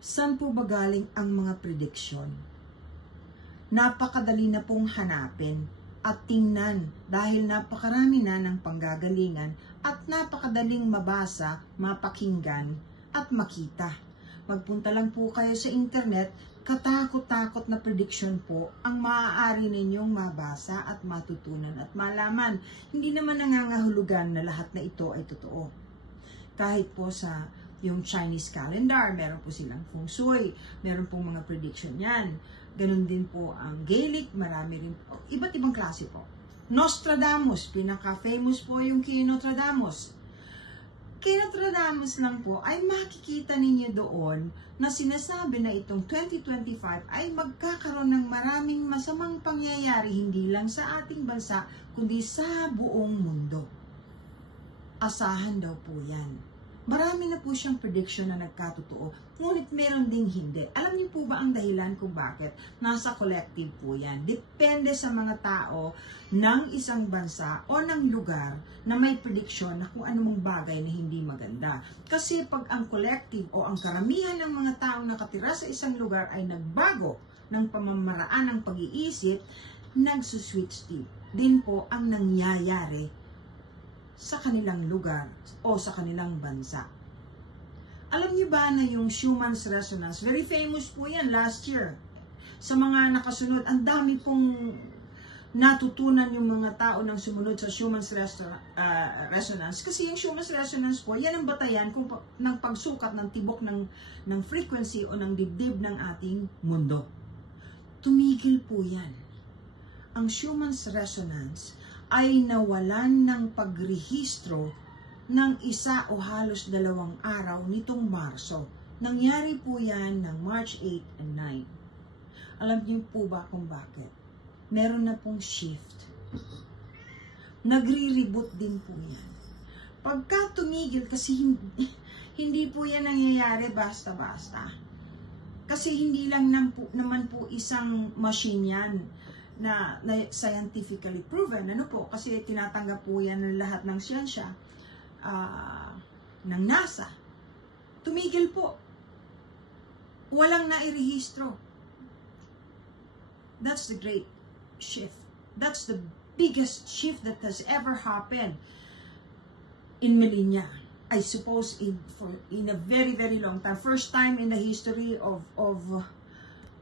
Saan po ba galing ang mga prediksyon? Napakadali na pong hanapin at tingnan dahil napakarami na ng panggagalingan at napakadaling mabasa, mapakinggan at makita. Magpunta lang po kayo sa internet, katakot-takot na prediction po ang maaari ninyong mabasa at matutunan at malaman. Hindi naman nangangahulugan na lahat na ito ay totoo. Kahit po sa yung Chinese calendar, meron po silang feng shui, meron po mga prediction yan. Ganon din po ang Gaelic, marami rin po, iba't ibang klase po. Nostradamus, pinaka-famous po yung Nostradamus. Nostradamus lang po ay makikita ninyo doon na sinasabi na itong 2025 ay magkakaroon ng maraming masamang pangyayari hindi lang sa ating bansa, kundi sa buong mundo. Asahan daw po yan. Marami na po siyang prediction na nagkatotoo, ngunit meron ding hindi. Alam niyo po ba ang dahilan kung bakit? Nasa collective po yan. Depende sa mga tao ng isang bansa o ng lugar na may prediction na kung anumang bagay na hindi maganda. Kasi pag ang collective o ang karamihan ng mga taong nakatira sa isang lugar ay nagbago ng pamamaraan ng pag-iisip, nagsuswitch din po ang nangyayari sa kanilang lugar o sa kanilang bansa. Alam niyo ba na yung Schumann's Resonance, very famous po yan last year. Sa mga nakasunod, ang dami pong natutunan yung mga tao nang sumunod sa Schumann's Resonance. Kasi yung Schumann's Resonance po, yan ang batayan ng pagsukat ng tibok ng frequency o ng dibdib ng ating mundo. Tumigil po yan. Ang Schumann's Resonance ay nawalan ng pagrehistro ng 1 o halos 2 araw nitong Marso. Nangyari po yan ng March 8 and 9. Alam niyo po ba kung bakit? Meron na pong shift. Nagre-reboot din po yan. Pagka tumigil, kasi hindi po yan nangyayari basta-basta. Kasi hindi lang naman po isang machine yan na scientifically proven. Ano po? Kasi tinatanggap po yan ng lahat ng siyensya ng NASA. Tumigil po. Walang nairehistro. That's the great shift. That's the biggest shift that has ever happened in millennia. I suppose in a very, very long time. First time in the history of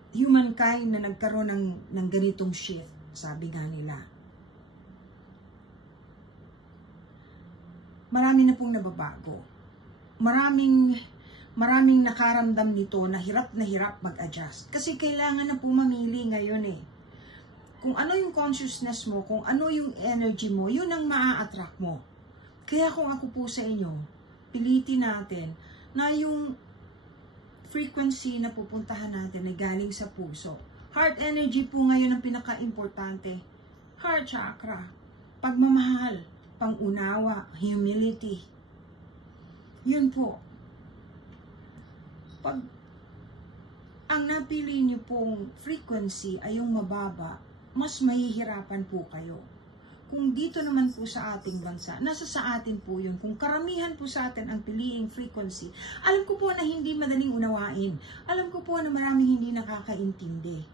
humankind na nagkaroon ng ganitong shift, sabi nga nila. Marami na pong nababago. Maraming nakaramdam nito na hirap mag-adjust. Kasi kailangan na po mamili ngayon eh. Kung ano yung consciousness mo, kung ano yung energy mo, yun ang maa-attract mo. Kaya kung ako po sa inyo, pilitin natin na yung frequency na pupuntahan natin ay galing sa puso. Heart energy po ngayon ang pinaka-importante. Heart chakra, pagmamahal, pangunawa, humility. Yun po. Pag ang napili niyo pong frequency ay yung mababa, mas mahihirapan po kayo. Kung dito naman po sa ating bansa, nasa sa atin po yun. Kung karamihan po sa atin ang piliing frequency, alam ko po na hindi madaling unawain. Alam ko po na maraming hindi nakakaintindi.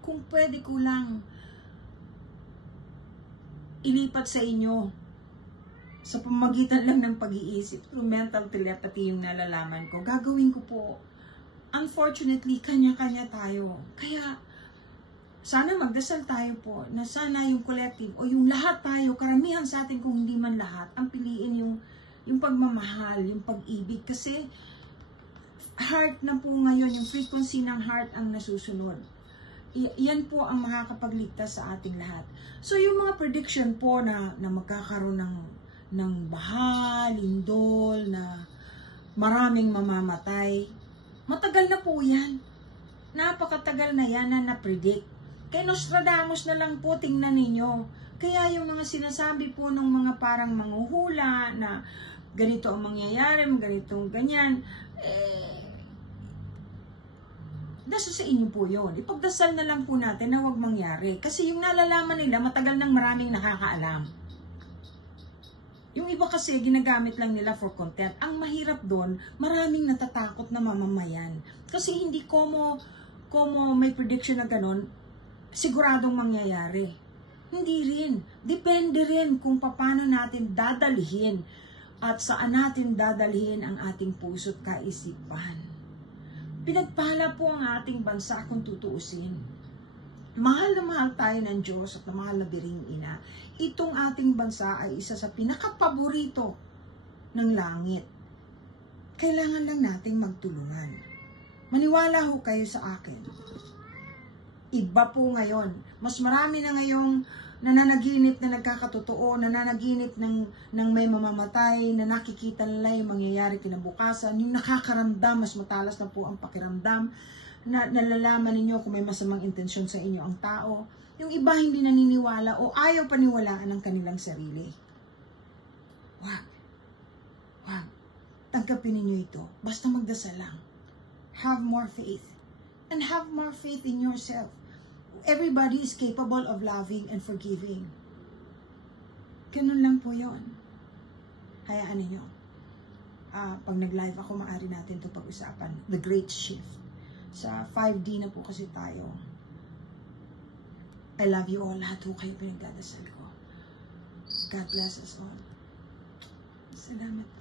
Kung pwede ko lang ilipat sa inyo sa pamagitan lang ng pag-iisip, through mental telepathy yung nalalaman ko, gagawin ko po. Unfortunately, kanya-kanya tayo. Kaya, sana magdasal tayo po na sana yung collective o yung lahat tayo, karamihan sa atin kung hindi man lahat, ang piliin yung pagmamahal, yung pag-ibig. Kasi heart na po ngayon, yung frequency ng heart ang nasusunod. Yan po ang makakapagligtas sa ating lahat. So yung mga prediction po na magkakaroon ng baha, lindol, na maraming mamamatay, matagal na po yan. Napakatagal na yan na na-predict. Kay Nostradamus na lang po, tingnan ninyo. Kaya yung mga sinasabi po ng mga parang manghuhula na ganito ang mangyayari, ganitong ganyan, nasa sa inyo po yun. Ipagdasal na lang po natin na huwag mangyari. Kasi yung nalalaman nila, matagal nang maraming nakakaalam. Yung iba kasi ginagamit lang nila for content. Ang mahirap doon, maraming natatakot na mamamayan. Kasi hindi komo may prediction na ganun, siguradong mangyayari. Hindi rin. Depende rin kung paano natin dadalhin at saan natin dadalhin ang ating puso't kaisipan. Pinagpala po ang ating bansa kung tutuusin. Mahal na mahal tayo ng Diyos at mahal na Biring Ina. Itong ating bansa ay isa sa pinakapaborito ng langit. Kailangan lang nating magtulungan. Maniwala ho kayo sa akin. Iba po ngayon. Mas marami na ngayong nananaginip na nagkakatotoo, nananaginip ng may mamamatay, na nakikita nila yung mangyayari kinabukasan, yung nakakaramdam, mas matalas na po ang pakiramdam, na nalalaman ninyo kung may masamang intensyon sa inyo ang tao. Yung iba hindi naniniwala o ayaw paniwalaan ng kanilang sarili. Wag. Tanggapin ninyo ito. Basta magdasal lang. Have more faith. And have more faith in yourself. Everybody is capable of loving and forgiving. Ganun lang po yun. Hayaan ninyo. Pag nag-live ako, maaari natin ito pag-usapan. The Great Shift. Sa 5D na po kasi tayo. I love you all. Lahat po kayo pinagdadasal ko. God bless us all. Salamat po.